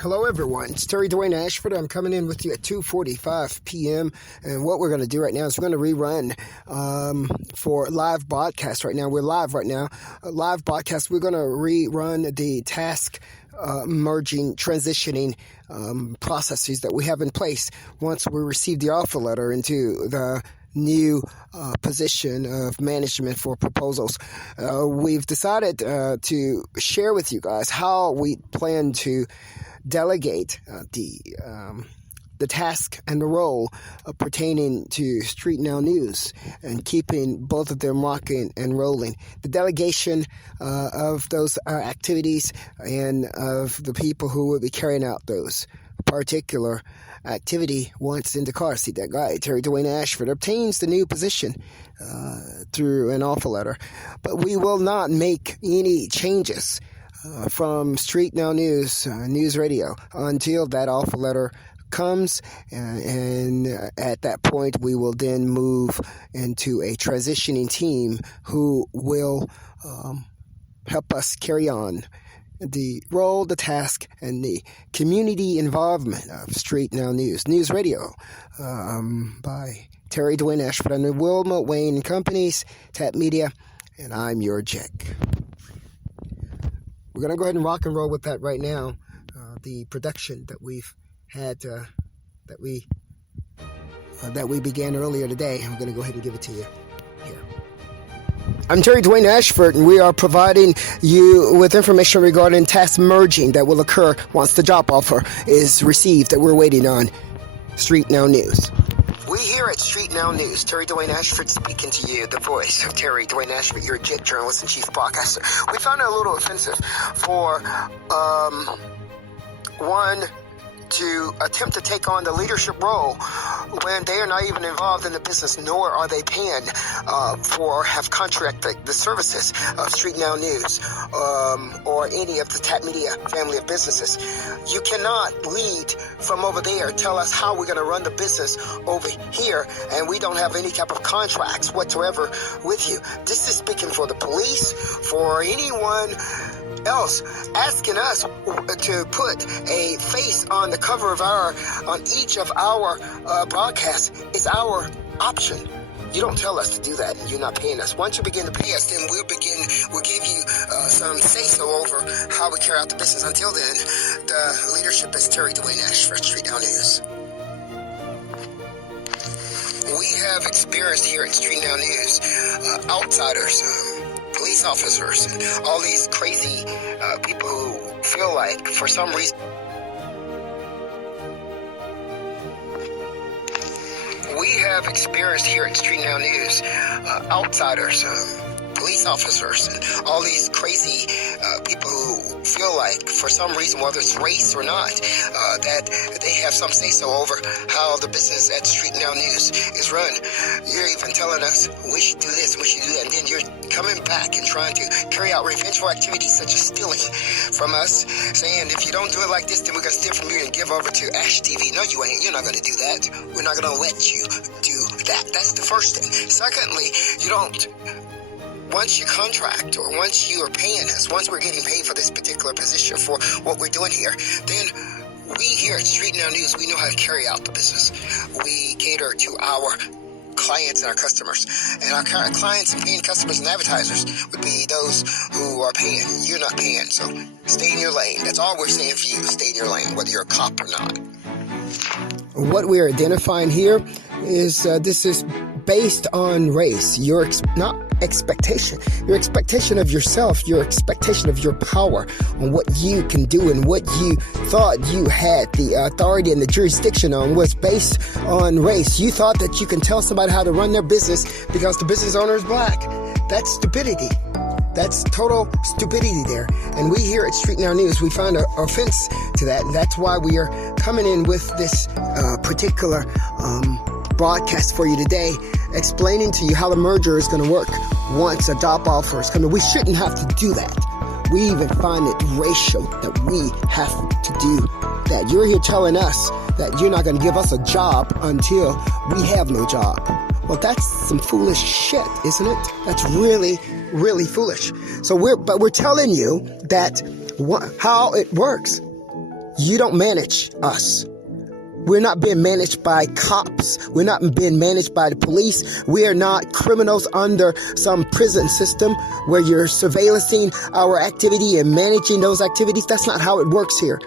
Hello everyone, it's Terry DWayne Ashford. I'm coming in with you at 2:45 p.m. and what we're going to do right now is we're going to rerun for live broadcast right now. We're live right now. Live broadcast, we're going to rerun the task merging, transitioning processes that we have in place once we receive the offer letter into the new position of management for proposals. We've decided to share with you guys how we plan to delegate the task and the role pertaining to StreetNOW News and keeping both of them rocking and rolling. The delegation of those activities and of the people who will be carrying out those particular activity once in the car seat. DatGuY Terry DWayne Ashford obtains the new position through an offer letter, but we will not make any changes from StreetNOW News NewsRadio until that offer letter comes, and at that point we will then move into a transitioning team who will help us carry on the role, the task, and the community involvement of StreetNOW News NewsRadio by Terry DWayne Ashford and the Wilma Wayne Companies, Tap Media, and I'm your JIC. We're going to go ahead and rock and roll with that right now. The production that we've had, that we began earlier today, I'm going to go ahead and give it to you here. I'm Terry DWayne Ashford, and we are providing you with information regarding task merging that will occur once the job offer is received that we're waiting on. StreetNOW News. We here at StreetNOW News, Terry DWayne Ashford speaking to you, the voice of Terry DWayne Ashford, your JIC journalist and chief broadcaster. We found it a little offensive for one to attempt to take on the leadership role when they are not even involved in the business, nor are they paying for or have contracted the services of StreetNOW News or any of the Tap Media family of businesses. You cannot lead from over there, tell us how we're going to run the business over here, and we don't have any type of contracts whatsoever with you. This is speaking for the police, for anyone else asking us to put a face on the cover of on each of our broadcasts is our option. You don't tell us to do that, and you're not paying us. Once you begin to pay us, then we'll give you some say-so over how we carry out the business. Until then, the leadership is Terry DWayne Ashford, StreetNOW News. We have experienced here at StreetNOW News outsiders, police officers, and all these crazy people who feel like, for some reason, we have experienced here at StreetNOW News outsiders, police officers, and all these crazy people who feel like, for some reason, whether it's race or not, that they have some say-so over how the business at StreetNOW News is run. You're even telling us we should do this, we should do that, and then you're coming back and trying to carry out revengeful activities such as stealing from us, saying if you don't do it like this, then we're going to steal from you and give over to Ash TV. No, you ain't. You're not going to do that. We're not going to let you do that. That's the first thing. Secondly, you don't. Once you contract, or once you are paying us, once we're getting paid for this particular position for what we're doing here, then we here at StreetNOW News, we know how to carry out the business. We cater to our clients and our customers. And our clients and paying customers and advertisers would be those who are paying. You're not paying, so stay in your lane. That's all we're saying for you. Stay in your lane, whether you're a cop or not. What we're identifying here is this is based on race. Your expectation of yourself, your expectation of your power on what you can do and what you thought you had the authority and the jurisdiction on was based on race. You thought that you can tell somebody how to run their business because the business owner is black. That's stupidity. That's total stupidity there. And we here at StreetNOW News, we find an offense to that. And that's why we are coming in with this particular broadcast for you today, explaining to you how the merger is going to work once a job offer is coming. We shouldn't have to do that. We even find it racial that we have to do that. You're here telling us that you're not going to give us a job until we have no job. Well, that's some foolish shit, isn't it? That's really, really foolish. So we're telling you that how it works. You don't manage us. We're not being managed by cops. We're not being managed by the police. We are not criminals under some prison system where you're surveillancing our activity and managing those activities. That's not how it works here.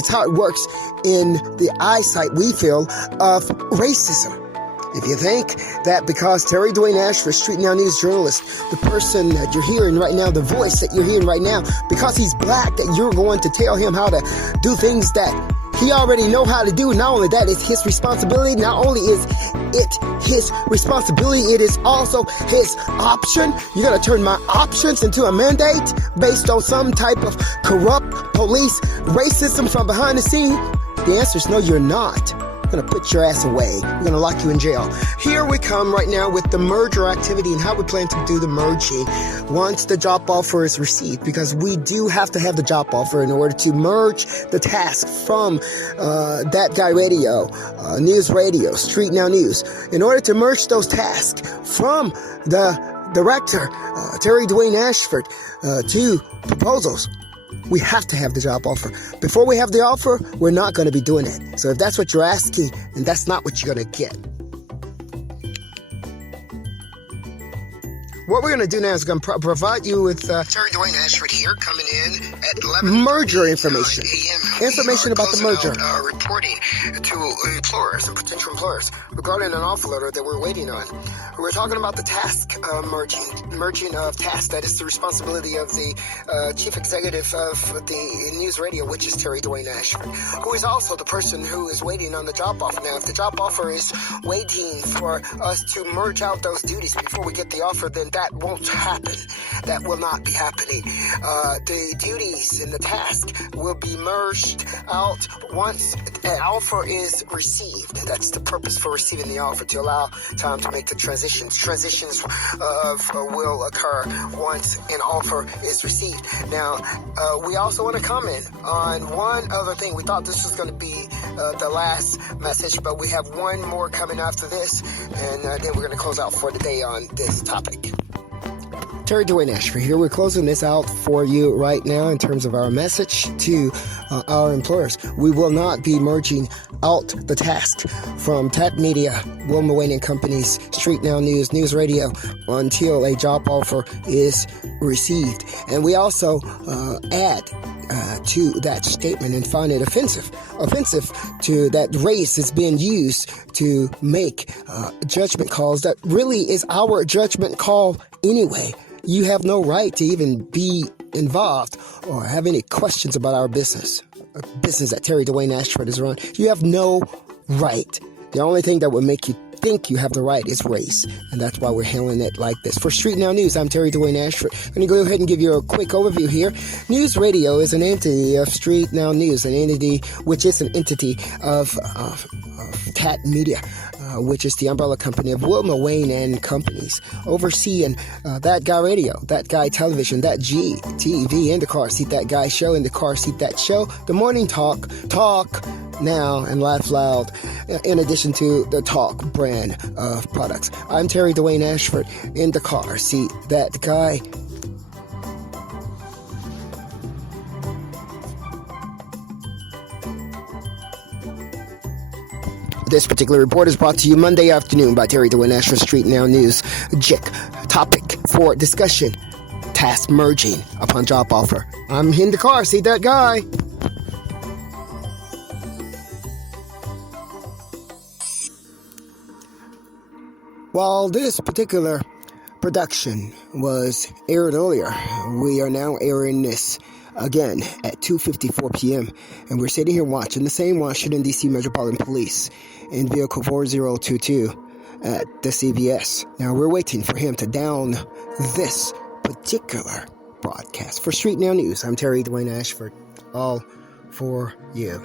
It's how it works in the eyesight, we feel, of racism. If you think that because Terry DWayne Ashford, StreetNOW News journalist, the person that you're hearing right now, the voice that you're hearing right now, because he's black, that you're going to tell him how to do things that he already know how to do. Not only that, it's his responsibility. Not only is it his responsibility, it is also his option. You're going to turn my options into a mandate based on some type of corrupt police racism from behind the scene? The answer is no, you're not. We're going to put your ass away. We're going to lock you in jail. Here we come right now with the merger activity and how we plan to do the merging once the job offer is received, because we do have to have the job offer in order to merge the task from DatGuY Radio, NewsRadio, StreetNOW News. In order to merge those tasks from the director, Terry DWayne Ashford, to proposals, we have to have the job offer. Before we have the offer, we're not going to be doing it. So if that's what you're asking, then that's not what you're going to get. What we're going to do now is going to provide you with Terry DWayne Ashford here coming in at 11 merger information. Information about the merger. Reporting to employers and potential employers regarding an offer letter that we're waiting on. We're talking about the task merging of tasks. That is the responsibility of the chief executive of the NewsRadio, which is Terry DWayne Ashford, who is also the person who is waiting on the job offer. Now, if the job offer is waiting for us to merge out those duties before we get the offer, then that won't happen. That will not be happening. The duties and the task will be merged out once an offer is received. That's the purpose for receiving the offer, to allow time to make the transitions. Transitions will occur once an offer is received. Now, we also want to comment on one other thing. We thought this was going to be the last message, but we have one more coming after this, and then we're going to close out for the day on this topic. Terry DWayne Ashford here. We're closing this out for you right now in terms of our message to our employers. We will not be merging out the task from TAP Media, Wilma Wayne & Company's StreetNOW News, NewsRadio, until a job offer is received. And we also add to that statement and find it offensive to that race is being used to make judgment calls that really is our judgment call anyway. You have no right to even be involved or have any questions about our business, a business that Terry DWayne Ashford is run. You have no right. The only thing that would make you think you have the right is race, and that's why we're handling it like this. For StreetNOW News, I'm Terry DWayne Ashford. I'm going to go ahead and give you a quick overview here. NewsRadio is an entity of StreetNOW News, an entity which is an entity of TAP Media, which is the umbrella company of Wilma Wayne and Companies, overseeing DatGuY Radio, DatGuY Television, DatG TV, In the Car Seat, DatGuY Show, In the Car Seat, That Show, The Morning Talk, Talk Now, and Laugh Loud, in addition to the Talk brand of products. I'm Terry DWayne Ashford, In the Car Seat, That Guy. This particular report is brought to you Monday afternoon by Terry DWayne Ashford, StreetNOW News JIC. Topic for discussion: task merging upon job offer. I'm in the car. See that guy? While this particular production was aired earlier, we are now airing this again at 2:54 p.m. and we're sitting here watching the same Washington, D.C. Metropolitan Police in vehicle 4022 at the CVS. Now we're waiting for him to down this particular broadcast. For StreetNOW News, I'm Terry DWayne Ashford. All for you.